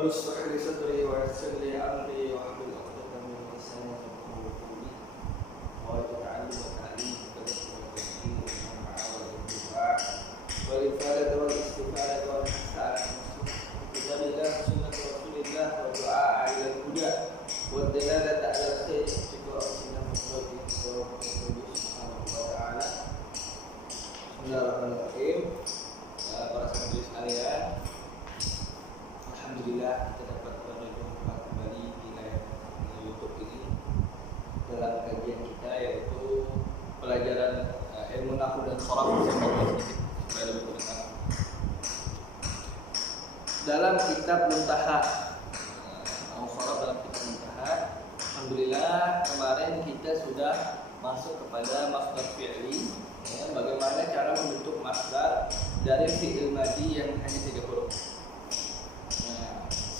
رب اشرح لي صدري ويسر لي امري واحلل عقدة من لساني يفقهوا قولي وأرجو تعلم وتعليم وتذكر وتذكير والمنفعة والانتفاع والإفادة والاستفادة والحث على كتاب الله وسنة رسول الله والدعاء إلى الهدى والدلالة على الخير ابتغاء سنة مفرده سبحانه وتعالى. Bismillahirrahmanirrahim. Para santri sekalian, alhamdulillah kita dapat berjumpa kembali di layar YouTube ini dalam kajian kita, yaitu pelajaran ilmu nahwu dan sharaf supaya lebih mengenal dalam kitab Muntaha. Sharaf dalam kitab Muntaha. Alhamdulillah kemarin kita sudah masuk kepada masdar fi'li, bagaimana cara membentuk masdar dari fi'il madhi yang hanya 3 huruf.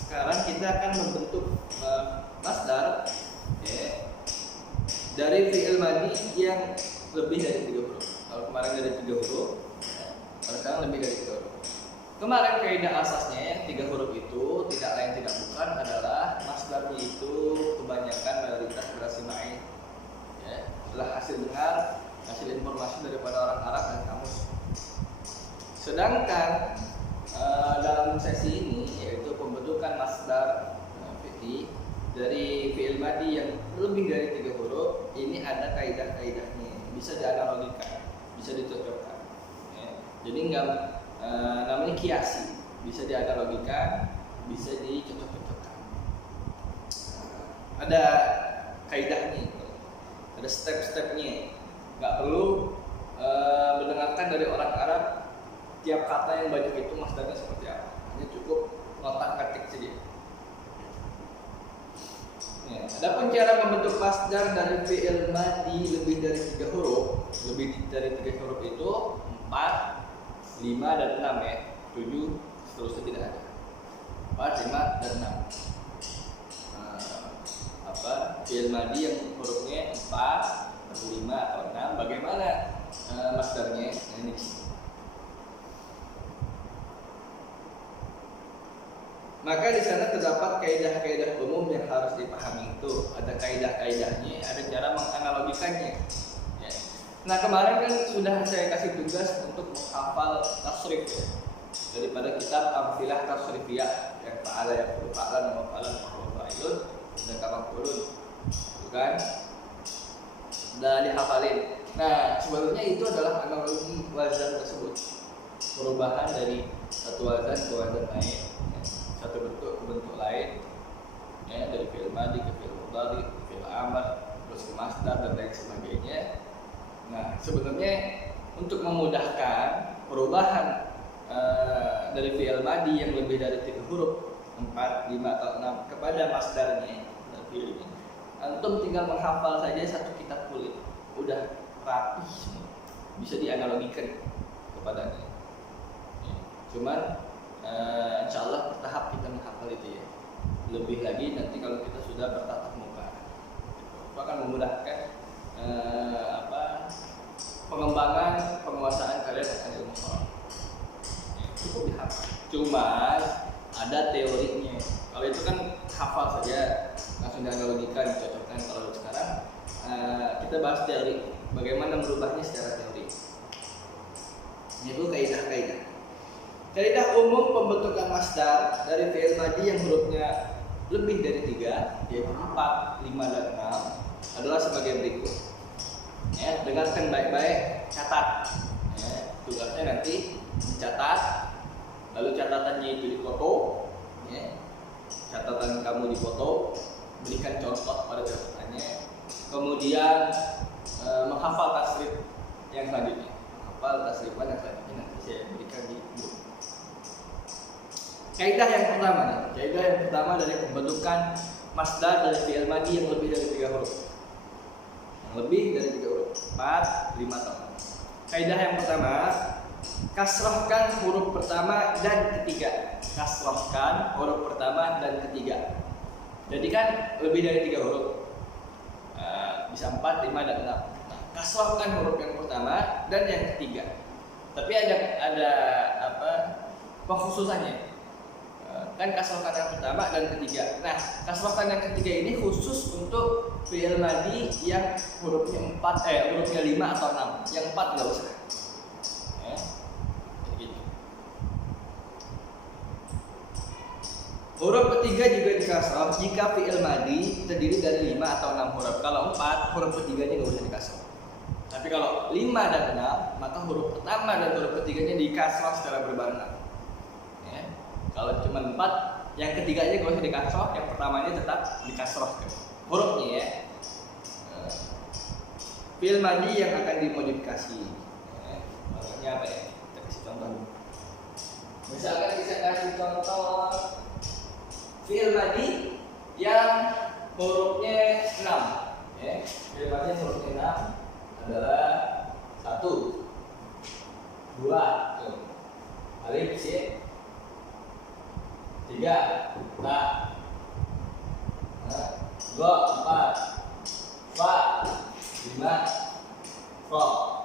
Sekarang kita akan membentuk masdar dari fi'il madhi yang lebih dari 3 huruf. Kalau kemarin dari 3 huruf, sekarang lebih dari 3 huruf. Kemarin kaidah asasnya yang 3 huruf itu tidak lain tidak bukan adalah masdarnya itu kebanyakan mayoritas berasi ma'in. Adalah hasil dengar, hasil informasi daripada orang Arab dan kamus. Sedangkan dalam sesi ini, yaitu pembentukan masdar fi'li dari fi'il madhi yang lebih dari 3 huruf, ini ada kaidah-kaidahnya, bisa dianalogikan, bisa dicocokkan. Jadi enggak namanya kiasi, bisa dianalogikan, bisa dicocok-cocokkan. Ada kaidahnya, ada step-stepnya. Nggak perlu mendengarkan dari orang Arab tiap kata yang banyak itu masdarnya seperti apa. Hanya cukup otak-atik saja. Adapun cara membentuk masdar dari fi'il madhi lebih dari 3 huruf, lebih dari 3 huruf itu 4, 5 dan 6 ya. 7 seterusnya tidak ada. 4, 5 dan 6. Fi'il madhi yang hurufnya 4, 5 atau 6, bagaimana masdarnya? Nah, ini di sini. Maka di sana terdapat kaidah-kaidah umum yang harus dipahami itu. Ada kaidah-kaidahnya, ada cara menganalogikannya. Nah, kemarin kan sudah saya kasih tugas untuk menghafal tasrif ya, daripada kitab Amfilah Tasrifiyah yang ta'ala yang ta'ala nama fa'alan fa'ilun dan kamafulun, bukan? Dan dihafalin. Nah, sebenarnya itu adalah analogi wazan tersebut, perubahan dari satu wazan ke wazan lain, satu bentuk ke bentuk lain, dari fi'il madhi ke fi'il mudhari, ke fi'il amr, terus ke masdar dan lain sebagainya. Nah, sebenarnya untuk memudahkan perubahan dari fi'il madhi yang lebih dari 3 huruf, 4, 5 atau 6 kepada masdarnya, fi'ilnya, antum tinggal menghafal saja satu kitab kulit, udah rapi semua, bisa dianalogikan kepadanya. Cuman insyaallah bertahap kita menghafal itu ya. Lebih lagi nanti kalau kita sudah bertatap muka, itu akan memudahkan pengembangan penguasaan kalian akan ilmu sharaf. Cukup dihafal. Cuman ada teorinya. Kalau itu kan hafal saja, langsung dianalogikan, dicocokkan. Kalau sekarang kita bahas teori, bagaimana merubahnya secara teori. Itu kaidah-kaidah. Kaidah umum pembentukan masdar dari fi'il madhi yang hurufnya lebih dari 3, yaitu 4, 5 dan 6 adalah sebagai berikut. Dengarkan baik-baik, catat. Tugasnya nanti mencatat, lalu catatannya itu difoto. Catatan kamu difoto, berikan contoh pada catatannya, kemudian menghafal tasrif yang selanjutnya, menghafal tasrifan yang selanjutnya nanti saya berikan di grup. Kaidah yang pertama dari pembentukan masdar dari fi'il madhi yang lebih dari 3 huruf, lebih dari 3 huruf, 4, 5 atau 6. Kaidah yang pertama, kasrahkan huruf pertama dan ketiga. Kasrahkan huruf pertama dan ketiga. Jadi kan lebih dari 3 huruf, bisa 4, 5 dan 6. Nah, kasrahkan huruf yang pertama dan yang ketiga. Tapi ada pengkhususannya. kan kasrohkan yang pertama dan ketiga. Nah, kasrohkan yang ketiga ini khusus untuk fi'il madhi yang hurufnya 5 atau 6. Yang 4 nggak usah. Ya. Gitu. Huruf ketiga juga dikasroh jika fi'il madhi terdiri dari 5 atau 6 huruf. Kalau 4, huruf ketiganya nggak usah dikasroh. Tapi kalau 5 dan 6, maka huruf pertama dan huruf ketiganya dikasroh secara berbarengan. Ya. Kalau cuma 4, yang ketiganya nggak usah dikasroh, yang pertamanya tetap dikasroh hurufnya ya. Fi'il madhi yang akan dimodifikasi. Ya. Contohnya apa ya? Kita kasih contoh. Misalkan kita kasih contoh fi'il madhi yang hurufnya 6. Ya. Fi'il madhi yang hurufnya 6 adalah 1, 2, alif, sin, 3, ta, 2, 4, fa, 5, ro.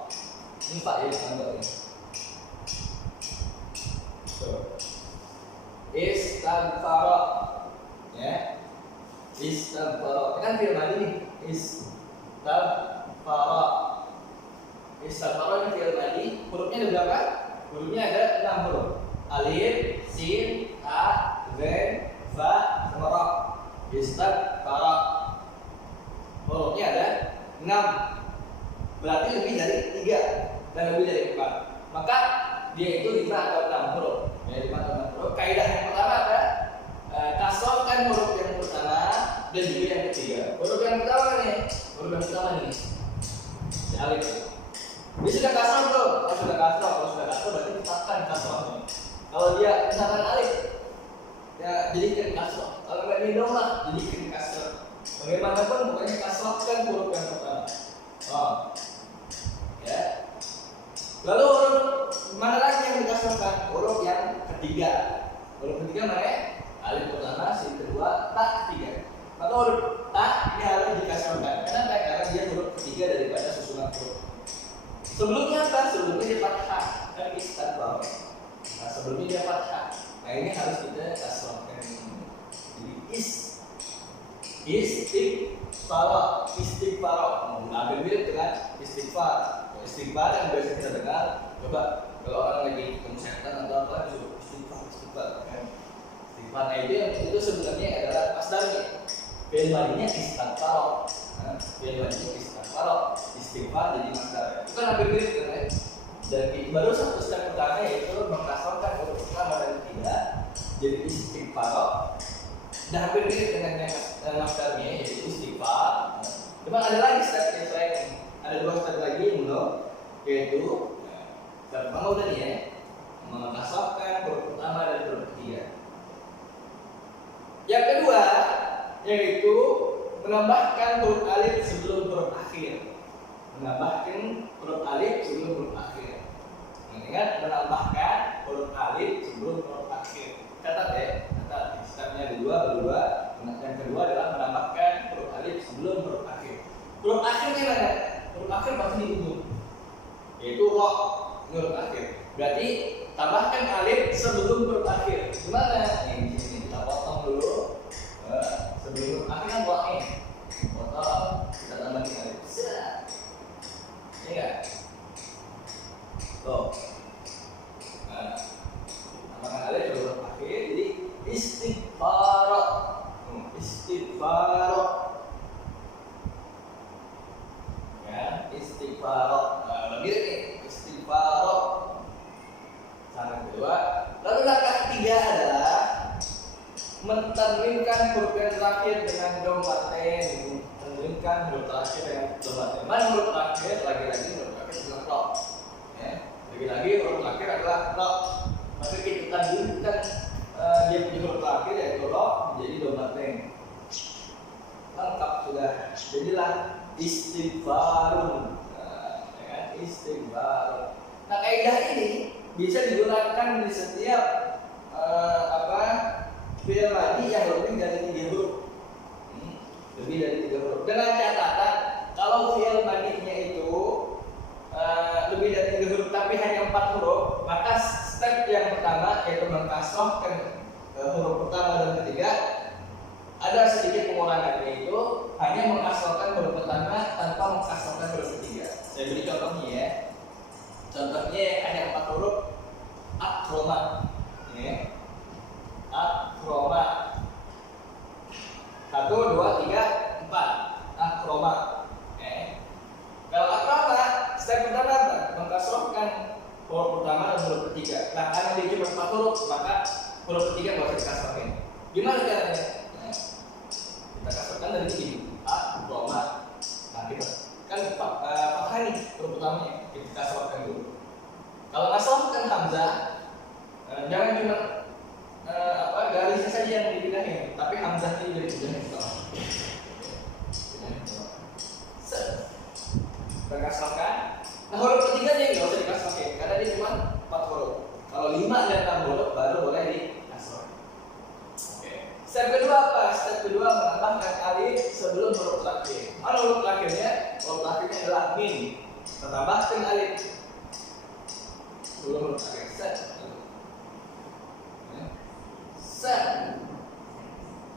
Ini 4 ya contohnya. Istighfar, ya. Istighfar. Kan fi'il madhi nih. Istighfar ini fi'il madhi. Hurufnya ada berapa? Hurufnya ada 6 huruf. Alif, sin, ta, ghain, fa, sama ra. Istighfar. Hurufnya ada 6. Berarti lebih dari 3 dan lebih dari 4. Maka dia itu 5 atau 6 huruf. Ya, 5 atau 6 huruf. Kaidah yang pertama ada kasrohkan huruf yang pertama dan juga yang ketiga. Huruf yang pertama nih, si alif. Dia sudah kasroh tuh, kalau sudah kasroh berarti tetapkan kasrohnya. Kalau dia misalkan alif, ya jadikan kasroh. Kalau nggak di domah, jadikan kasroh. Bagaimanapun pokoknya kasrohkan huruf yang pertama. Oh, ya. Lalu huruf mana lagi yang dikasrohkan? Huruf yang ketiga. Huruf ketiga mana? Alif pertama, sin kedua, ta ketiga. Maka huruf ta ini harus dikasrohkan. Kenapa? Karena dia huruf ketiga daripada susunan huruf. Sebelumnya apa? Sebelumnya dia fathah. Kan istighfar. Nah, sebelumnya dia fathah. Nah, ini harus kita kasrohkan. Jadi istighfar. Hampir mirip dengan istighfar. Istighfar yang biasa kita dengar. Coba kalau orang lagi ketemu setan atau apa disuruh istighfar. Istighfar. Nah, itu sebenarnya adalah masdarnya. Fi'il madhinya istighfar. Fi'il madhinya istighfar jadi masdar. Itu kan hampir mirip kan? Dan baru satu step pertama yaitu mengkasrohkan huruf pertama dan ketiga jadi istighfar. Dan hampir mirip dengan yang masdarnya yaitu istighfar. Cuma ada lagi step yang lain. Ada 2 step lagi yang belum, yaitu step pertama udah nih ya, mengkasrohkan huruf pertama dan huruf ketiga. Yang kedua yaitu menambahkan huruf alif sebelum huruf akhir. Ingat menambahkan huruf alif sebelum huruf akhir. Catat ya, stepnya ada 2. Yang kedua adalah menambahkan huruf alif sebelum huruf akhir. Huruf akhirnya mana? Huruf akhir pasti di ujung, yaitu ro, huruf akhir. Berarti tambahkan alif sebelum huruf akhir. Gimana? Di sini kita potong dulu. Sebelum huruf akhir kan potong, kita tambahin alif. Ini enggak? Tuh. Nah, tambahkan alif sebelum huruf akhir. Jadi istighfar. Ya, istighfar. Nah, begini nih, istighfar. Cara kedua. Lalu langkah ketiga adalah mentanwinkan huruf yang terakhir dengan dhammatain. Mentanwinkan huruf terakhir dengan dhammatain. Mana huruf terakhir? Lagi-lagi huruf terakhir adalah ro. Ya, lagi-lagi huruf terakhir adalah ro. Maka kita tanwinkan dia punya huruf terakhir yaitu ro menjadi dhammatain. Lengkap sudah. Jadilah istighfarun. Istighfar. Nah, kaidah ini bisa digunakan di setiap fi'il madhi yang lebih dari 3 huruf. Lebih dari 3 huruf. Dengan catatan kalau fi'il madhinya itu lebih dari 3 huruf tapi hanya 4 huruf, maka step yang pertama yaitu mengkasrohkan huruf pertama dan ketiga ada sedikit pengurangan, yaitu hanya mengkasrokan huruf pertama tanpa mengkasrokan huruf ketiga. Saya beri contohnya ya. Contohnya ada 4 huruf akroma, ya. Akroma 1, 2, 3, 4 akroma. Kalau akroma step pertama apa? Mengkasrokan huruf pertama dan huruf ketiga. Nah, karena dia cuma 4 huruf, maka huruf ketiga nggak usah dikasrokin. Gimana caranya? Kita kasrokan dari sini akroma. Nah, kita kan pakai nih huruf pertamanya, kita kasrokan dulu. Kalau kasrokan hamzah, jangan cuma garisnya saja yang dipindahin, tapi hamzahnya juga dipindahin ke bawah. Kita kasrokan. Nah, huruf ketiganya nggak usah dikasrokin karena dia cuma 4 huruf. Kalau 5 dan 6 huruf baru boleh dikasrokin. Step kedua apa? Step kedua menambahkan alif sebelum huruf terakhir. Mana huruf terakhirnya? Huruf terakhirnya adalah min. Kita tambahkan alif sebelum huruf terakhir. Set.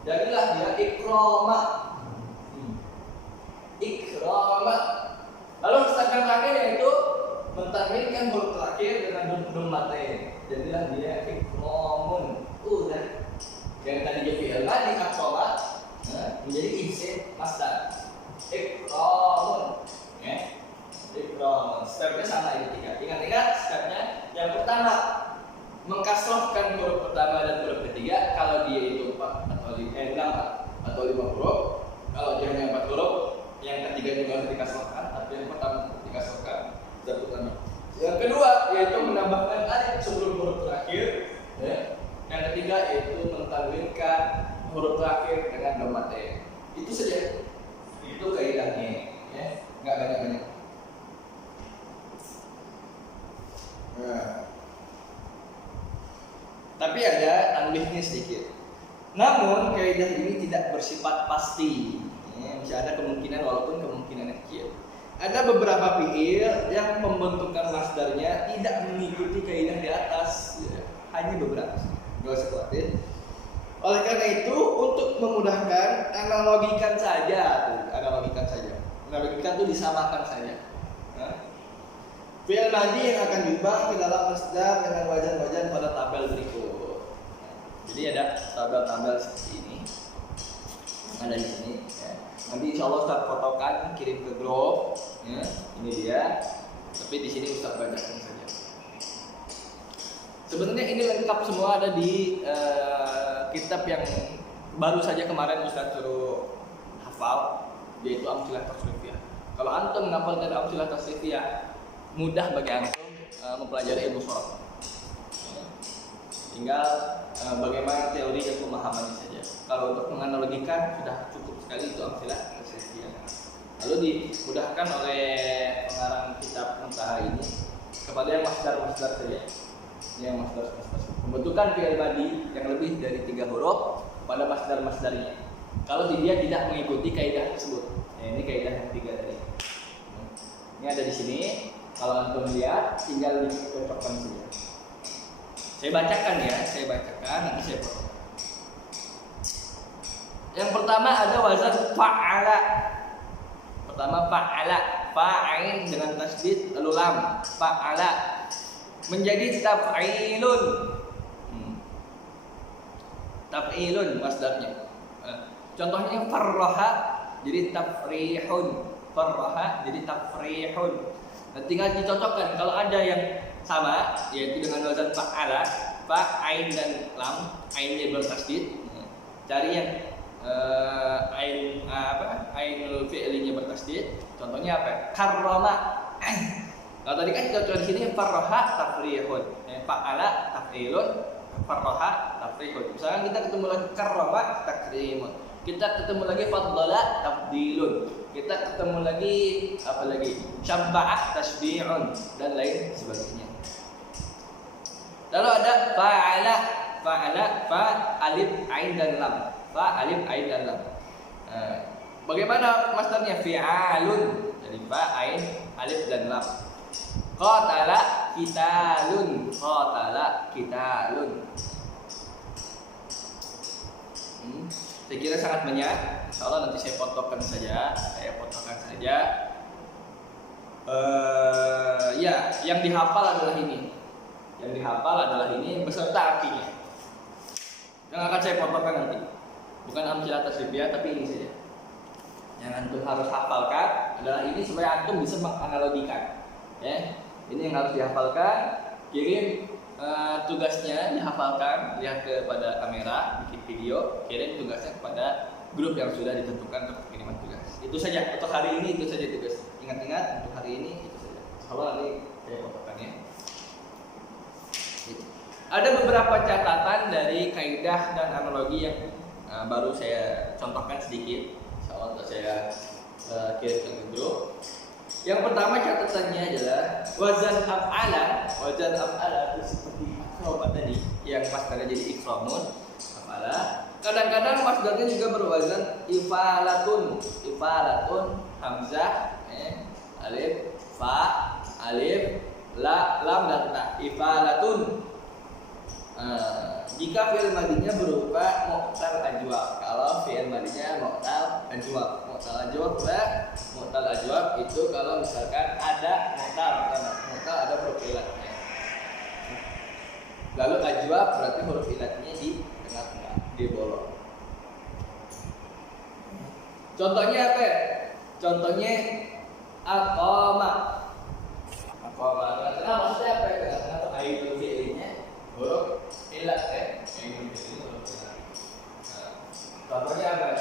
Jadilah dia ikroma. Ikroma. Lalu step yang terakhir yaitu mentanwinkan huruf terakhir dengan dommatain. Jadilah dia ikromun. Udah. Yang tadi jadi fi'il madi akroma menjadi isim masdar. Ikromun. Ya. Ikromun. Stepnya sama ini 3. Ingat-ingat stepnya. Yang pertama mengkasrohkan huruf pertama dan huruf ketiga kalau dia itu 4 atau 6 atau 5 huruf. Kalau dia hanya 4 huruf, yang ketiga juga harus dikasrohkan, tapi yang pertama dikasrohkan. Step pertama. Yang kedua yaitu menambahkan alif sebelum huruf terakhir. Ya. Yang ketiga yaitu mentanwinkan huruf terakhir dengan dommatain. Itu saja. Itu kaidahnya, ya. Enggak banyak-banyak. Nah. Tapi ada tanbihnya sedikit. Namun kaidah ini tidak bersifat pasti. Ya, bisa ada kemungkinan walaupun kemungkinan kecil. Ada beberapa fi'il yang pembentukan masdarnya tidak mengikuti kaidah di atas. Ya, hanya beberapa. Gak usah khawatir. Oleh karena itu, untuk memudahkan, analogikan saja tuh, analogikan saja. Analogikan tuh disamakan saja. Nah, fi'il madi yang akan diubah ke dalam masdar dengan wajan-wajan pada tabel berikut. Jadi ada tabel-tabel seperti ini. Ada di sini. Ya. Nanti insya Allah Ustaz fotokan, kirim ke grup. Ya. Ini dia. Tapi di sini Ustaz bacakan saja. Sebenarnya ini lengkap semua ada di kitab yang baru saja kemarin Ustaz suruh hafal, yaitu Amthilah Tasrifiyah. Kalau antum menghafalkan Amthilah Tasrifiyah, mudah bagi antum mempelajari ilmu shoroh. Tinggal bagaimana teori dan pemahamannya saja. Kalau untuk menganalogikan sudah cukup sekali itu Amthilah Tasrifiyah. Lalu dimudahkan oleh pengarang kitab Muntaha ini kepada yang masdar-masdar saja. Yang masdar. Pembentukan fi'il madi yang lebih dari 3 huruf pada masdar-masdarnya. Kalau dia tidak mengikuti kaidah tersebut. Ya, ini kaidah yang 3 tadi. Ini ada di sini. Kalau antum lihat, tinggal dicocokkan saja. Saya bacakan ya, nanti saya potong. Yang pertama ada wazan fa'ala. Pertama fa'ala, fa'ain dengan tasdid lalu lam, fa'ala. Menjadi taf'ilun. Taf'ilun masdarnya. Contohnya farraha jadi tafrihun, farraha jadi tafrihun. Nah, tinggal dicocokkan. Kalau ada yang sama yaitu dengan wazan fa'ala, fa'ain dan lam, ainnya bertasdid. Cari yang ainul fi'linya bertasdid. Contohnya apa? Karrama. Kalau tadi kan kita di sini farraha tafrihun, fa'ala taf'ilun, farraha tafrihun. Misalkan kita ketemu lagi karrama takrimun, kita ketemu lagi faddala tafdilun, kita ketemu lagi apa lagi? Syabba'a tasbihun dan lain sebagainya. Lalu ada fa'ala, fa alif ain dan lam, fa alif ain dan lam. Bagaimana masdarnya? Fi'alun, jadi fa ain alif dan lam. Qatala kitalun, qatala kitalun. Saya kira sangat banyak. Insya Allah nanti saya potongkan saja. Ya, yang dihafal adalah ini. Beserta artinya. Yang akan saya potongkan nanti. Bukan amsilah tasrifiyah, tapi ini saja. Yang antum harus hafalkan adalah ini supaya antum bisa menganalogikan. Ya, ini yang harus dihafalkan. Kirim tugasnya dihafalkan, lihat kepada kamera, bikin video, kirim tugasnya kepada grup yang sudah ditentukan untuk pengiriman tugas. Itu saja untuk hari ini, itu saja tugas. Ingat-ingat untuk hari ini itu saja. Kalau nanti saya potongkannya. Ada beberapa catatan dari kaidah dan analogi yang baru saya contohkan sedikit. Insyaallah untuk saya kirim ke grup. Yang pertama catatannya adalah wazan af'ala itu seperti akrobat tadi yang masdarnya jadi ikramun af'ala. Kadang-kadang masdarnya juga berwazan ifalatun hamzah alif fa alif lam dan ta ifalatun. Jika fi'il madinya berupa mu'tal ajwab, kalau fi'il madinya mu'tal ajwab itu kalau misalkan ada mu'tal ada huruf ilatnya. Lalu ajwab berarti huruf ilatnya di tengah-tengah, di bolong. Contohnya apa ya? Contohnya aqama. Karena maksudnya apa ya? Tengah-tengah tuh aidul fi'ilnya huruf ilat ya. Contohnya apa?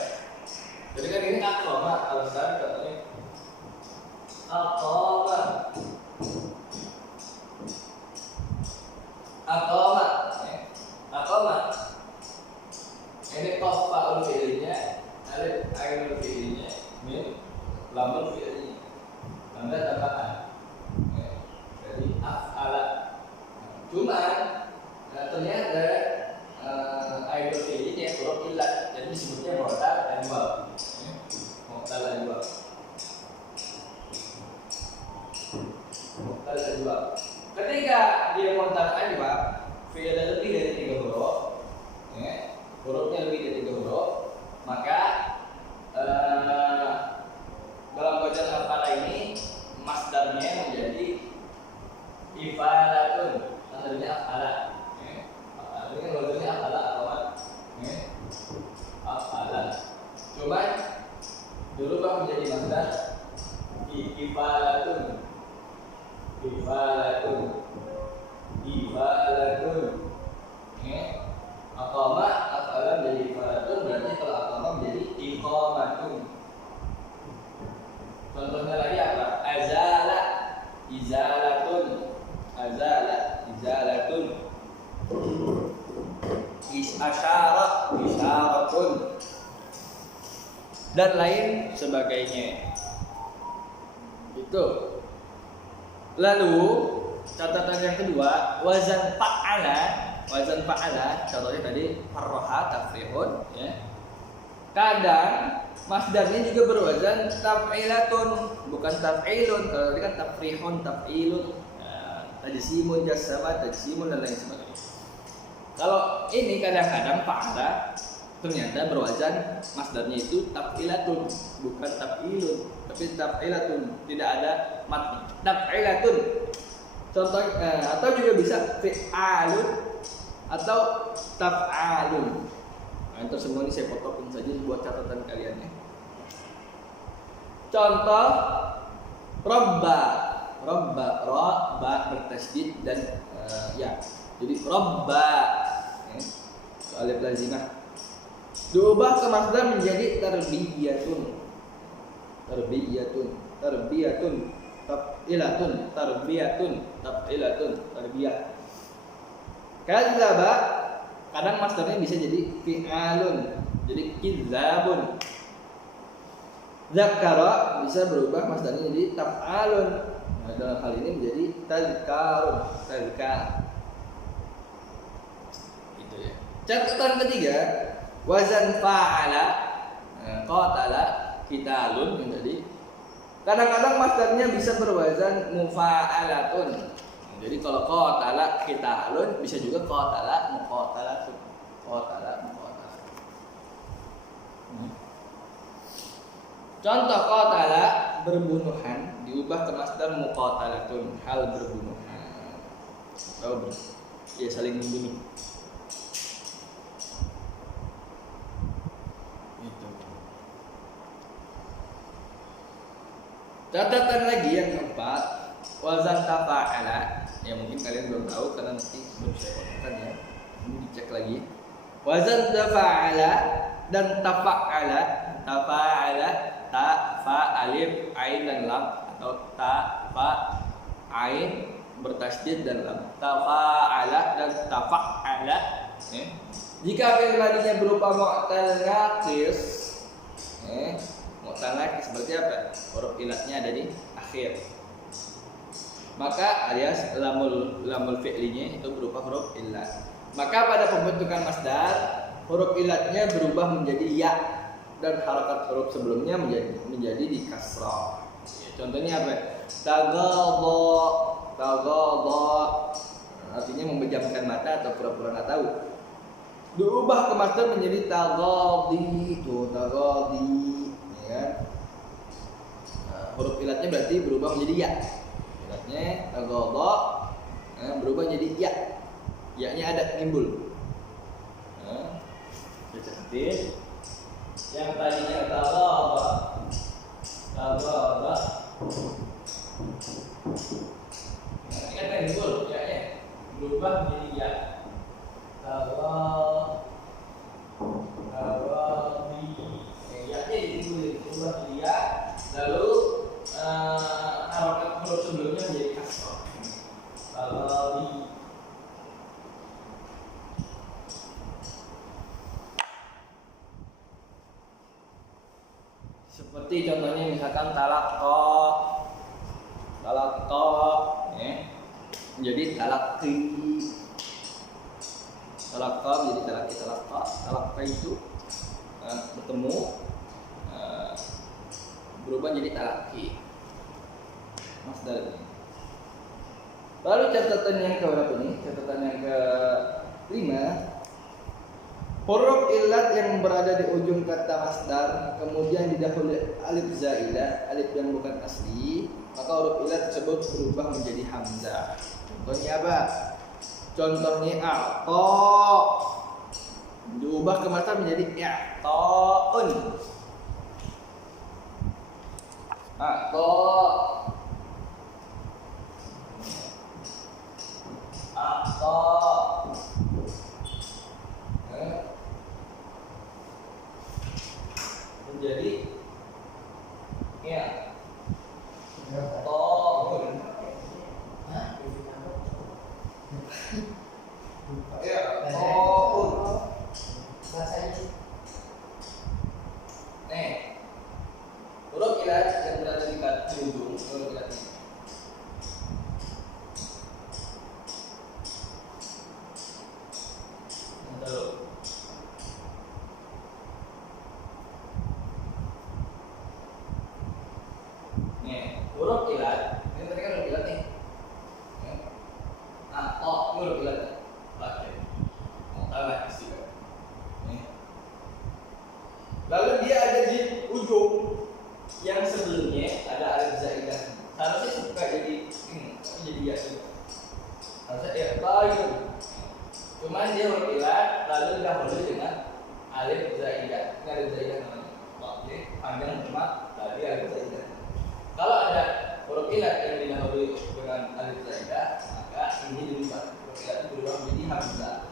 Jadi kan ini aqama, kalau misalnya contohnya aqama. Ini qaf fa'ul fi'ilnya, alif ainul fi'ilnya, mim lamul fi'ilnya. Anda tambahkan. Jadi af'ala. Cuman ternyata ainul fi'ilnya huruf ilat, jadi disebutnya mu'tal ajwab. Ketika dia mu'tal ajwab, fi'ilnya lebih dari 3 huruf, hurufnya lebih dari 3 huruf, maka dalam bacaan af'ala ini masdarnya menjadi ifalatun. Masdarnya af'ala. Ini kan masdarnya af'ala af'ala. Coba dirubah menjadi masdar ifalatun. Aqama af'ala menjadi ifalatun, berarti kalau aqama menjadi iqamatun. Contohnya lagi apa? Azala izalatun. Asyara isyaratun, dan lain sebagainya. Itu. Lalu catatan yang kedua, wazan fa'ala, contohnya tadi farroha tafrihun, ya. Kadang masdarnya juga berwazan taf'ilatun, bukan taf'ilun. Kalau tadi kan tafrihun, taf'ilun, tajsimun, jasama, tajsimun dan lain sebagainya. Kalau ini kadang-kadang fa'ala ternyata berwazan masdarnya itu taf'ilatun, bukan taf'ilun, tapi taf'ilatun, tidak ada matni. Taf'ilatun. Contoh atau juga bisa fi'alun atau taf'alun. Nah, itu semua ini saya potongin saja buat catatan kalian ya. Contoh robba, ra bertasydid dan ya. Jadi robba, alif lazimah diubah ke masdar menjadi tarbiyatun, taf'ilatun, tarbiyah. Kadzaba, kadang masdarnya bisa jadi fi'alun, jadi kidzabun. Zakara bisa berubah masdarnya jadi taf'alun. Nah, dalam hal ini menjadi tazkar. Itu ya. Catatan ketiga, wazan fa'ala, qatala, qitalun yang tadi. Kadang-kadang masdarnya bisa berwazan mufa'alatun. Jadi kalau qatala qitalun bisa juga qatala muqatalatun. Contoh qatala berbunuhan diubah ke masdar muqatalatun, hal berbunuhan. Ya saling membunuh. Itu. Catatan lagi yang keempat, wazan tafa'ala. Ya mungkin kalian belum tahu karena nanti belum saya katakan ya. Ini dicek lagi. Wazan tafa'ala dan tafa'ala, tafa'ala, ta, fa, alif, ain dan lam, atau ta, fa, ain bertasydid dan lam. Tafa'ala dan tafa'ala. Jika fi'il madinya berupa mu'tal naqis, mu'tal naqis seperti apa? Huruf ilatnya ada di akhir. Maka alias lamul fi'linya itu berupa huruf ilat. Maka pada pembentukan masdar, huruf ilatnya berubah menjadi ya dan harakat huruf sebelumnya menjadi di kasrah. Ya, contohnya apa? Taghadha, artinya membejamkan mata atau pura-pura nggak tahu. Diubah ke masdar menjadi taghadhi, ya kan? Nah, huruf ilatnya berarti berubah menjadi ya. Ilatnya taghadha berubah menjadi ya. Ya-nya ada timbul. Nah, seperti yang tadinya taghadha. Nah, ini kan timbul ya-nya berubah menjadi ya. Taghadhi. Ya-nya ditimbul berubah menjadi ya. Lalu harakat huruf sebelumnya menjadi kasrah. Taghadhi. Seperti contohnya misalkan talaqqa, ya, menjadi talaqi, talaqqa menjadi talaqi, talaqqa itu bertemu, berubah menjadi talaqi. Masdar. Lalu catatan yang keberapa ini? Catatan yang ke-5. Huruf ilat yang berada di ujung kata masdar kemudian didahului alif zaidah, alif yang bukan asli, maka huruf ilat tersebut berubah menjadi hamzah. Contohnya apa? Contohnya a'ta, diubah ke masdar menjadi i'ta'un. A'ta, menjadi ya tohun ya tohun nih huruf ilat yang berada di ujung huruf ilat ini huruf ilat, ini tadi kan huruf ilat nih. Atau huruf ilat, pakai. Mau tahu juga. Lalu dia ada di ujung yang sebelumnya ada alif zaidah. Seharusnya suka jadi ini, jadi ya juga. Harusnya ya tahu. Cuman dia huruf ilat, lalu didahului dengan alif zaidah. Ini alif zaidah namanya. Oke, panjang cuma tadi alif zaidah. Kalau ada huruf ilat yang didahului dengan alif zaidah, maka ini dirubah, huruf ilat itu berubah menjadi hamzah.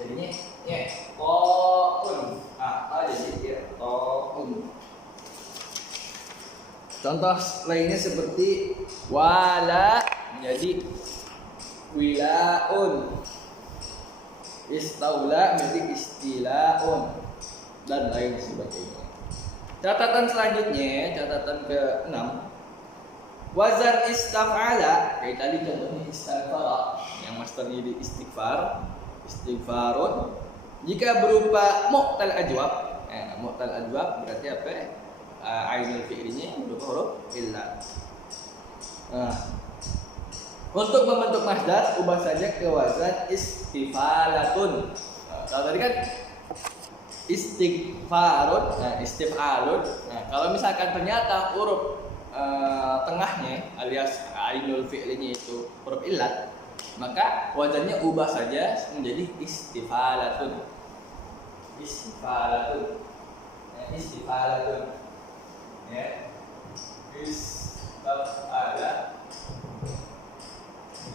Jadinya ta'un. Jadi ta'un. Contoh lainnya seperti wala menjadi wilaun, istaula menjadi istilaun, dan lain sebagainya. Catatan selanjutnya, catatan ke-6, wazan istaf'ala, kayak tadi contohnya istighfar, yang masternya di istighfarun, jika berupa mu'tal ajwab, mu'tal ajwab berarti apa? Ainul fi'linya berupa huruf illat. Untuk membentuk masdar, ubah saja ke wazan istifalatun. Kalau tadi kan istighfarun, nah istif'alun. Nah, kalau misalkan ternyata huruf tengahnya alias ainul fi'linya itu huruf illat, maka wazannya ubah saja menjadi istifalatun. Istifalatun. Ya, istifalatun. Ya. Istafala.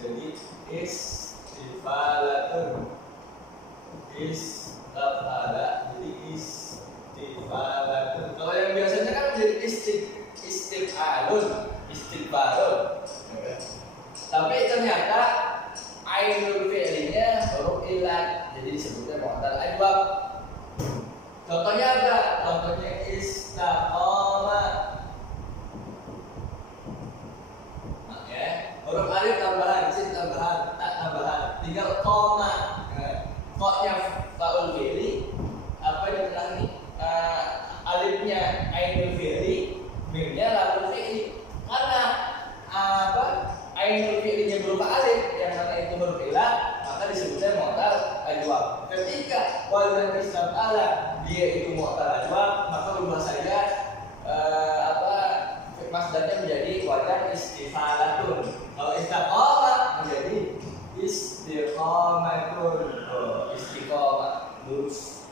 Jadi istifalatun. Istafala. Jadi istifalatun. Kalau yang biasanya kan jadi istif'alun, istighfarun. Tapi ternyata ainul fi'linya huruf illat, jadi disebutnya mu'tal ajwab. Contohnya apa? Contohnya istaqama. Nah, ya. Huruf alif tambahan, sin tambahan, ta tambahan, tinggal qama. Qanya faul fi'li, apa di tengah ini? Alifnya ainul fi'li, mimnya lamul fi'li. Karena apa? Ainul fi'linya berupa alif yang mana itu huruf illat, maka disebutnya mu'tal ajwab. Ketika wazan istaf'ala dia itu mu'tal ajwab, maka ubah saja masdarnya menjadi wazan istifalatun. Kalau istaqama menjadi istiqamatun. Oh, istiqamah lurus.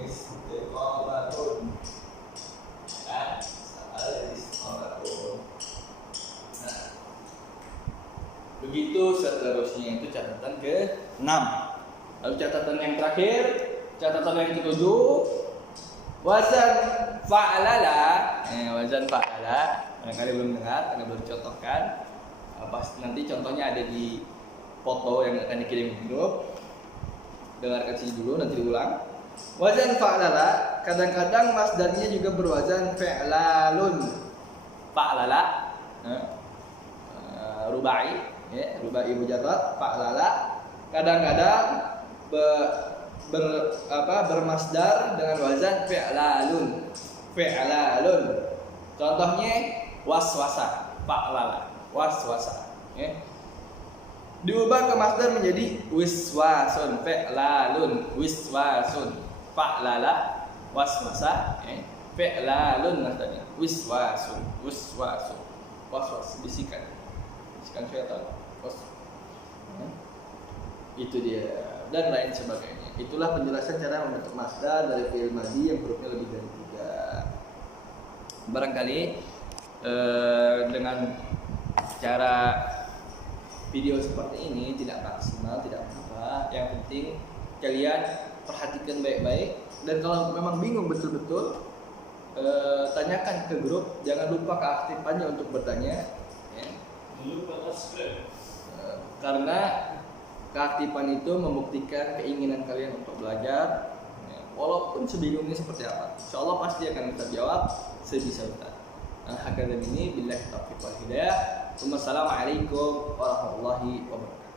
Istiqamatun. Kan? Ada istiqamatun. Nah, begitu seterusnya, itu catatan ke-6. Lalu catatan yang terakhir, catatan yang ke-7, wazan fa'alala. Wazan fa'alala, barangkali belum dengar, Anda belum contohkan. Pas nanti contohnya ada di foto yang akan dikirim di grup. Dengarkan sini dulu, nanti diulang. Wazan fa'alala, kadang-kadang masdarnya juga berwazan fi'lalun. Fa'alala, rubai, ya, rubai mujarrad, fa'alala. Kadang-kadang bermasdar dengan wazan fi'lalun. Fi'lalun. Contohnya waswasa, fa'lala, waswasa, ya. Diubah ke masdar menjadi wiswasun, fi'lalun, wiswasun, fa'lala, waswasa, ya. Fi'lalun masdarnya, wiswasun, wiswasun, waswas, bisikan syaitan, ya. Itu dia dan lain sebagainya. Itulah penjelasan cara membentuk masdar dari fi'il madhi yang hurufnya lebih dari 3. Barangkali dengan cara video seperti ini tidak maksimal, tidak apa-apa. Yang penting kalian perhatikan baik-baik, dan kalau memang bingung betul-betul, tanyakan ke grup. Jangan lupa keaktifannya untuk bertanya, ya. Karena keaktifan itu membuktikan keinginan kalian untuk belajar, ya. Walaupun sebingungnya seperti apa, insya Allah pasti akan kita jawab sebisa kita. Hakadha ini billahi taufiq wal hidayah. Wassalamualaikum warahmatullahi wabarakatuh.